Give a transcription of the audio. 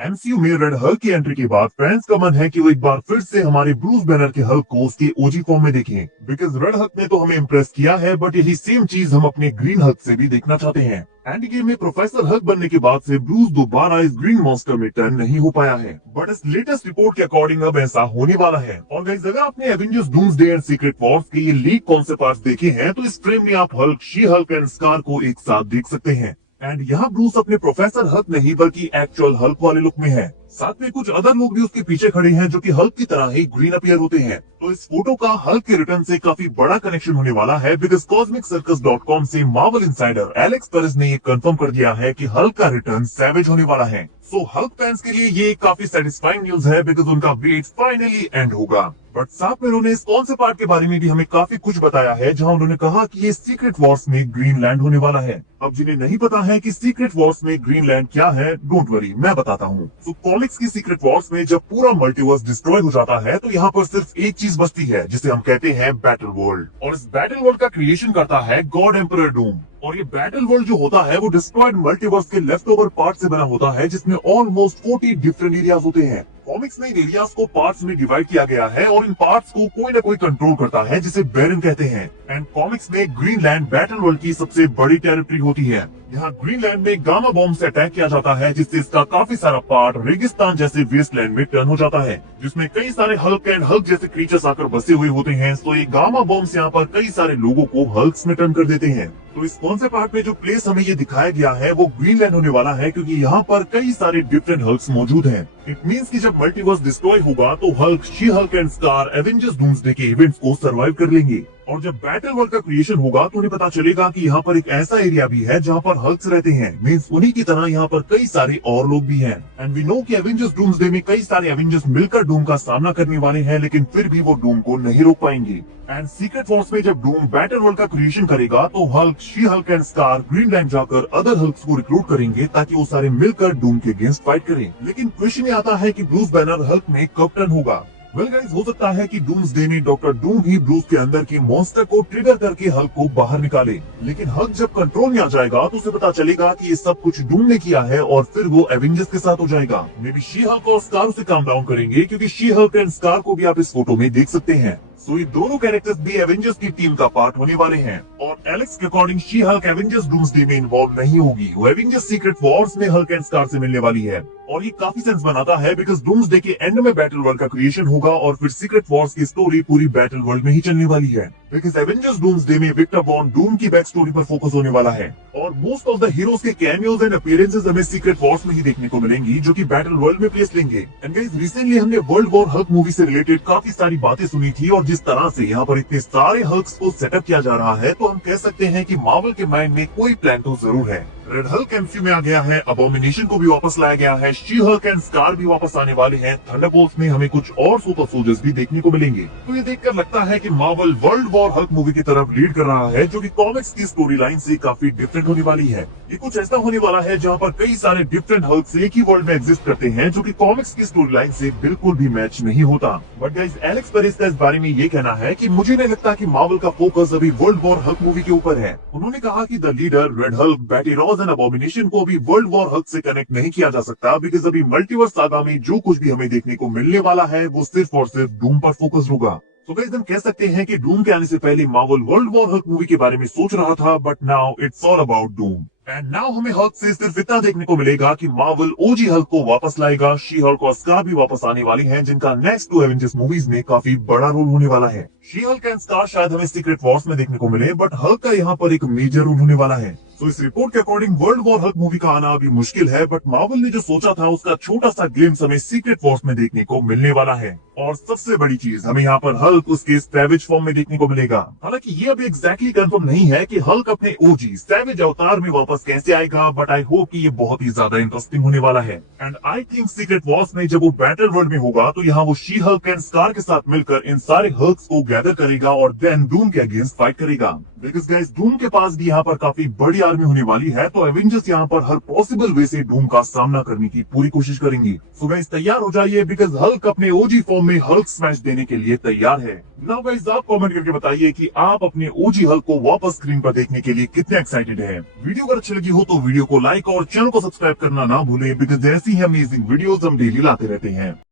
MCU में red Hulk की entry के बाद फैंस का मन है कि वो एक बार फिर से हमारे ब्रूस बैनर के हल्क को उसके ओजी फॉर्म में देखें। बिकॉज रेड हल्क ने तो हमें इम्प्रेस किया है, बट यही सेम चीज हम अपने ग्रीन हल्क से भी देखना चाहते हैं। एंड गेम में प्रोफेसर हल्क बनने के बाद से ब्रूस दोबारा इस ग्रीन मॉन्स्टर में टर्न नहीं हो पाया है, बट इस लेटेस्ट रिपोर्ट के अकॉर्डिंग अब ऐसा होने वाला है। और गाइस, अगर आपने Avengers doomsday and secret Wars के ये लीक कॉन्सेप्ट आर्ट्स देखे हैं तो इस फ्रेम में आप Hulk, she Hulk and scar को एक साथ देख सकते हैं। एंड यहाँ ब्रूस अपने प्रोफेसर हल्क नहीं बल्कि एक्चुअल हल्क वाले लुक में है। साथ में कुछ अदर लोग भी उसके पीछे खड़े हैं जो कि हल्क की तरह ही ग्रीन अपीयर होते हैं। तो इस फोटो का हल्क के रिटर्न से काफी बड़ा कनेक्शन होने वाला है, बिकॉज CosmicCircus.com से मार्वल इंसाइडर एलेक्स पेरेस ने ये कंफर्म कर दिया है कि हल्क का रिटर्न सैवेज होने वाला है। सो हल्क फैंस के लिए ये काफी सेटिस्फाइंग न्यूज है, बिकॉज उनका वेट फाइनली एंड होगा। बट साथ में उन्होंने इस कौन से पार्ट के बारे में भी हमें काफी कुछ बताया है, जहां उन्होंने कहा कि ये सीक्रेट वॉर्स में ग्रीनलैंड होने वाला है। अब जिन्हें नहीं पता है कि सीक्रेट वॉर्स में ग्रीनलैंड क्या है, डोंट वरी, मैं बताता हूँ। तो कॉमिक्स की सीक्रेट वॉर्स में जब पूरा मल्टीवर्स डिस्ट्रॉय हो जाता है तो यहाँ पर सिर्फ एक चीज बचती है, जिसे हम कहते हैं बैटल वर्ल्ड। और इस बैटल वर्ल्ड का क्रिएशन करता है गॉड एम्परर डूम। और ये बैटल वर्ल्ड जो होता है वो डिस्ट्रॉयड मल्टीवर्स के लेफ्ट ओवर पार्ट से बना होता है, जिसमें ऑलमोस्ट 40 डिफरेंट एरियाज होते हैं। कॉमिक्स में इन एरियाज को पार्ट्स में डिवाइड किया गया है और इन पार्ट्स को कोई ना कोई कंट्रोल करता है, जिसे बैरन कहते हैं। एंड कॉमिक्स में ग्रीनलैंड बैटल वर्ल्ड की सबसे बड़ी टेरिटरी होती है। यहाँ ग्रीनलैंड में गामा बॉम्ब से अटैक किया जाता है, जिससे इसका काफी सारा पार्ट रेगिस्तान जैसे वेस्टलैंड में टर्न हो जाता है, जिसमें कई सारे हल्क एंड हल्क जैसे क्रीचर्स आकर बसे हुए होते हैं। तो ये गामा बॉम्ब से यहाँ पर कई सारे लोगों को हल्क्स में टर्न कर देते हैं। तो इस कौन से पार्ट में जो प्लेस हमें ये दिखाया गया है वो ग्रीनलैंड होने वाला है, क्योंकि यहाँ पर कई सारे डिफरेंट हल्क्स मौजूद हैं। इट मींस कि जब मल्टीवर्स डिस्ट्रॉय होगा तो Hulk, she Hulk and scar Avengers doomsday के इवेंट्स को सर्वाइव कर लेंगे। और जब बैटल वर्ल्ड का क्रिएशन होगा तो उन्हें पता चलेगा कि यहाँ पर एक ऐसा एरिया भी है जहाँ पर हल्क्स रहते हैं। मींस उन्हीं की तरह यहाँ पर कई सारे और लोग भी हैं। एंड वी नो कि एवेंजर्स डूम्सडे में कई सारे एवेंजर्स मिलकर डूम का सामना करने वाले हैं, लेकिन फिर भी वो डूम को नहीं रोक पाएंगे। एंड सीक्रेट वॉर्स में जब डूम बैटल वर्ल्ड का क्रिएशन करेगा तो Hulk, she Hulk and scar Greenland जाकर अदर हल्क्स को रिक्रूट करेंगे ताकि वो सारे मिलकर डूम के अगेंस्ट फाइट करें। लेकिन क्वेश्चन ये आता है कि ब्रूस बैनर हल्क में कब टर्न होगा। वेल गाइस, हो सकता है कि डूम्सडे में डॉक्टर डूम ही ब्रूस के अंदर के मॉन्स्टर को ट्रिगर करके हल्क को बाहर निकाले। लेकिन हल्क जब कंट्रोल में आ जाएगा तो उसे पता चलेगा कि ये सब कुछ डूम ने किया है और फिर वो एवेंजर्स के साथ हो जाएगा। मे बी शी हल्क और स्कार उसे काम डाउन करेंगे, क्योंकि शी हल्क एंड स्कार को भी आप इस फोटो में देख सकते हैं। सो ये दोनों कैरेक्टर्स भी एवेंजर्स की टीम का पार्ट होने वाले हैं। और एलेक्स के according she Hulk Avengers doomsday में इन्वॉल्व नहीं होगी, वो एवेंजर्स सीक्रेट वॉर्स में हल्क एंड स्कार से मिलने वाली है। और ये काफी सेंस बनाता है, बिकॉज डूम्सडे के एंड में बैटल वर्ल्ड का क्रिएशन होगा और फिर सीक्रेट वॉर्स की स्टोरी पूरी बैटल वर्ल्ड में ही चलने वाली है। बिकॉज एवेंजर्स डूम्सडे में विक्टर वॉन डूम की बैक स्टोरी पर फोकस होने वाला है। और मोस्ट ऑफ द हीरोज के कैमियोज एंड अपीयरेंसेस हमें सीक्रेट वॉर्स में ही देखने को मिलेंगी, जो कि बैटल वर्ल्ड में प्लेस लेंगे। एंड गाइस, रिसेंटली हमने वर्ल्ड वॉर हल्क मूवी से रिलेटेड काफी सारी बातें सुनी थी, और जिस तरह से यहाँ पर इतने सारे हल्क्स को सेटअप किया जा रहा है, तो हम कह सकते हैं कि मार्वल के माइंड में कोई प्लान तो जरूर है। रेड हल्क एमसीयू में आ गया है, अबोमिनेशन को भी वापस लाया गया है, शी हल्क एंड स्कार भी वापस आने वाले हैं, थंडरबोल्ट्स में हमें कुछ और सुपर सोल्जर्स भी देखने को मिलेंगे। तो ये देखकर लगता है कि Marvel world war Hulk movie की तरफ लीड कर रहा है, जो कि कॉमिक्स की स्टोरी लाइन से काफी डिफरेंट होने वाली है। ये कुछ ऐसा होने वाला है जहाँ पर कई सारे डिफरेंट हल्क्स एक ही वर्ल्ड में एग्जिस्ट करते हैं, जो कि कॉमिक्स की स्टोरी लाइन से बिल्कुल भी मैच नहीं होता। बट गाइस, एलेक्स पेरेस का इस बारे में ये कहना है कि मुझे नहीं लगता कि मार्वल का फोकस अभी वर्ल्ड वॉर हल्क मूवी के ऊपर है। उन्होंने कहा कि the leader, red Hulk, Betty rows and abomination को अभी वर्ल्ड वॉर हल्क से कनेक्ट नहीं किया जा सकता, बिकॉज अभी मल्टीवर्स सागा में जो कुछ भी हमें देखने को मिलने वाला है वो सिर्फ और सिर्फ डूम पर फोकस होगा। तो गाइस, हम कह सकते हैं कि डूम के आने से पहले Marvel world war Hulk movie के बारे में सोच रहा था, but now it's all about Doom. And now हमें हल्क से सिर्फ इतना देखने को मिलेगा कि मार्वल ओजी हल्क को वापस लाएगा, शी हल्क और स्कार भी वापस आने वाली हैं, जिनका नेक्स्ट 2 एवेंजर्स मूवीज में काफी बड़ा रोल होने वाला है। शी हल्क एंड स्कार शायद हमें सीक्रेट वॉर्स में देखने को मिले, बट हल्क का यहाँ पर एक मेजर रोल होने वाला है। तो इस रिपोर्ट के according world war Hulk movie का आना अभी मुश्किल है, बट मार्वल ने जो सोचा था उसका छोटा सा ग्लिम्स हमें सीक्रेट वॉर्स में देखने को मिलने वाला है। और सबसे बड़ी चीज, हमें यहाँ पर हल्क उसके सैवेज फॉर्म में देखने को मिलेगा। हालांकि ये अभी एग्जैक्टली कंफर्म नहीं है कि हल्क अपने ओजी सैवेज अवतार में वापस कैसे आएगा, बट आई होप कि ये बहुत ही ज्यादा इंटरेस्टिंग होने वाला है। And I think secret Wars में जब वो बैटल वर्ल्ड में होगा तो यहाँ वो शी हल्क एंड स्कार के साथ मिलकर इन सारे हल्क्स को गैदर करेगा और देन डूम के अगेंस्ट फाइट करेगा। बिकॉज गाइस डूम के पास भी यहाँ पर काफी बड़ी आर्मी होने वाली है, तो एवेंजर्स यहाँ पर हर पॉसिबल वे से डूम का सामना करने की पूरी कोशिश करेंगे। सो गाइस तैयार हो जाइए, बिकॉज हल्क अपने ओजी फॉर्म में हल्क स्मैश देने के लिए तैयार है। नाउ गाइस आप कमेंट करके बताइए कि आप अपने ओजी हल्क को वापस स्क्रीन पर देखने के लिए कितने एक्साइटेड हैं। वीडियो अगर अच्छी लगी हो तो वीडियो को लाइक और चैनल को सब्सक्राइब करना ना भूलें, बिकॉज ऐसी ही अमेजिंग वीडियोस हम डेली लाते रहते हैं।